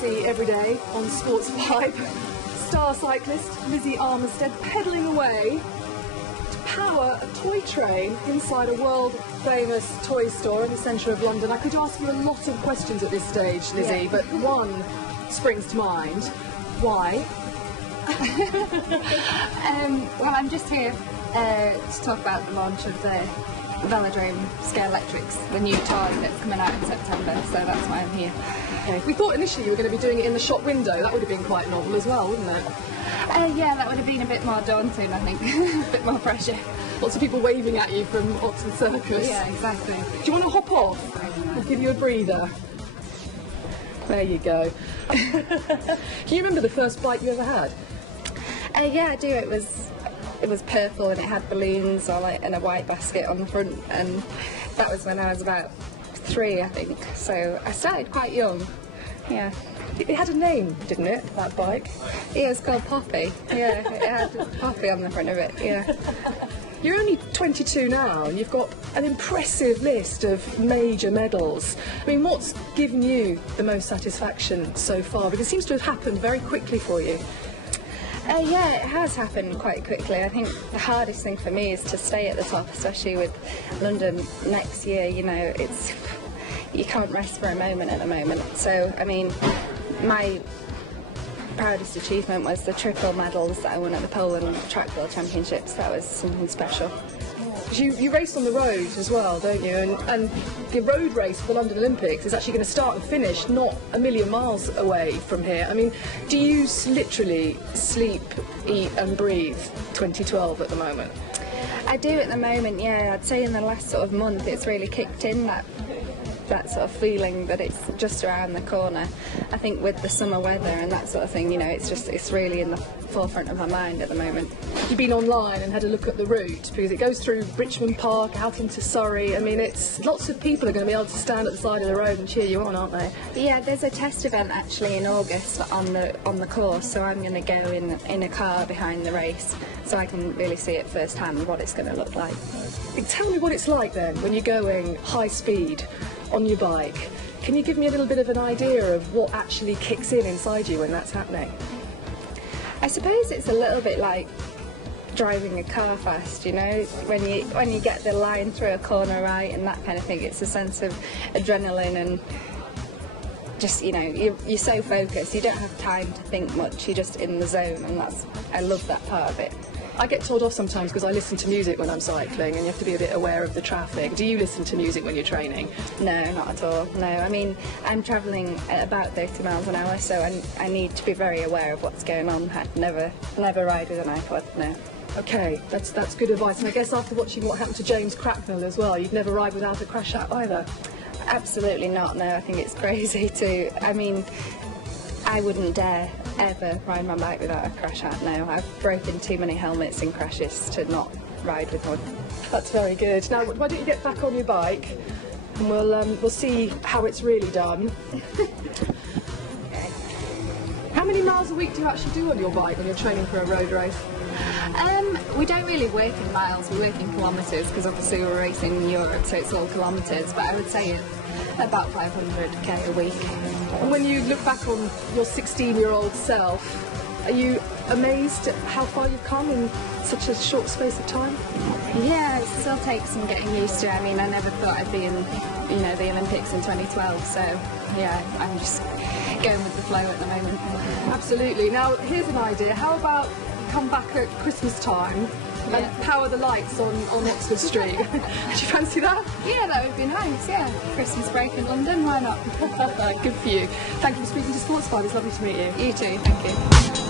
see every day on Sportsvibe. Star cyclist Lizzie Armitstead pedalling away to power a toy train inside a world-famous toy store in the centre of London. I could ask you a lot of questions at this stage, Lizzie, but one springs to mind. Why? Well, I'm just here to talk about the launch of the Velodrome Scale Electrics, the new toy that's coming out in September, so that's why I'm here. Okay. We thought initially you were going to be doing it in the shop window. That would have been quite novel as well, wouldn't it? Yeah, that would have been a bit more daunting, I think. A bit more pressure. Lots of people waving at you from Oxford Circus. Yeah, exactly. Do you want to hop off? I'll give you a breather. There you go. Can you remember the first bike you ever had? Yeah, I do. It was purple and it had balloons on it and a white basket on the front, and that was when I was about 3, I think. So I started quite young. Yeah. It had a name, didn't it, that bike? Yeah, it was called Poppy. Yeah, it had Poppy on the front of it, yeah. You're only 22 now and you've got an impressive list of major medals. I mean, what's given you the most satisfaction so far? Because it seems to have happened very quickly for you. Yeah, it has happened quite quickly. I think the hardest thing for me is to stay at the top, especially with London next year. You know, you can't rest for a moment at the moment. So, I mean, my proudest achievement was the triple medals that I won at the Poland Track World Championships. That was something special. You race on the road as well, don't you? And the road race for the London Olympics is actually going to start and finish not a million miles away from here. I mean, do you literally sleep, eat and breathe 2012 at the moment? I do at the moment, yeah. I'd say in the last sort of month it's really kicked in, that sort of feeling that it's just around the corner. I think with the summer weather and that sort of thing, you know, it's really in the forefront of my mind at the moment. You've been online and had a look at the route, because it goes through Richmond Park, out into Surrey. I mean, lots of people are going to be able to stand at the side of the road and cheer you on, aren't they? Yeah, there's a test event actually in August on the course, so I'm going to go in a car behind the race, so I can really see it firsthand what it's going to look like. Tell me what it's like then when you're going high speed on your bike. Can you give me a little bit of an idea of what actually kicks in inside you when that's happening? I suppose it's a little bit like driving a car fast, you know, when you get the line through a corner right and that kind of thing. It's a sense of adrenaline and just, you know, you're so focused, you don't have time to think much, you're just in the zone, and I love that part of it. I get told off sometimes because I listen to music when I'm cycling, and you have to be a bit aware of the traffic. Do you listen to music when you're training? No, not at all. No, I mean, I'm travelling at about 30 miles an hour, so I need to be very aware of what's going on. I'd never ride with an iPod, no. Okay, that's good advice. And I guess after watching what happened to James Cracknell as well, you'd never ride without a crash app either? Absolutely not, no. I think it's crazy too. I mean, I wouldn't dare ever ride my bike without a crash hat now. I've broken too many helmets in crashes to not ride with one. That's very good. Now, why don't you get back on your bike and we'll see how it's really done. Okay. How many miles a week do you actually do on your bike when you're training for a road race? We don't really work in miles, we work in kilometres, because obviously we're racing in Europe, so it's all kilometres, but I would say about 500k a week. And when you look back on your 16-year-old self, are you amazed at how far you've come in such a short space of time? Yeah, it still takes some getting used to. I mean, I never thought I'd be in, you know, the Olympics in 2012, so yeah, I'm just going with the flow at the moment. Absolutely. Now, here's an idea. How about you come back at Christmas time and power the lights on Oxford Street? Do you fancy that? Yeah, that would be nice, yeah. Christmas break in London, why not? Good for you. Thank you for speaking to Sportsvibe. It's lovely to meet you. You too, thank you.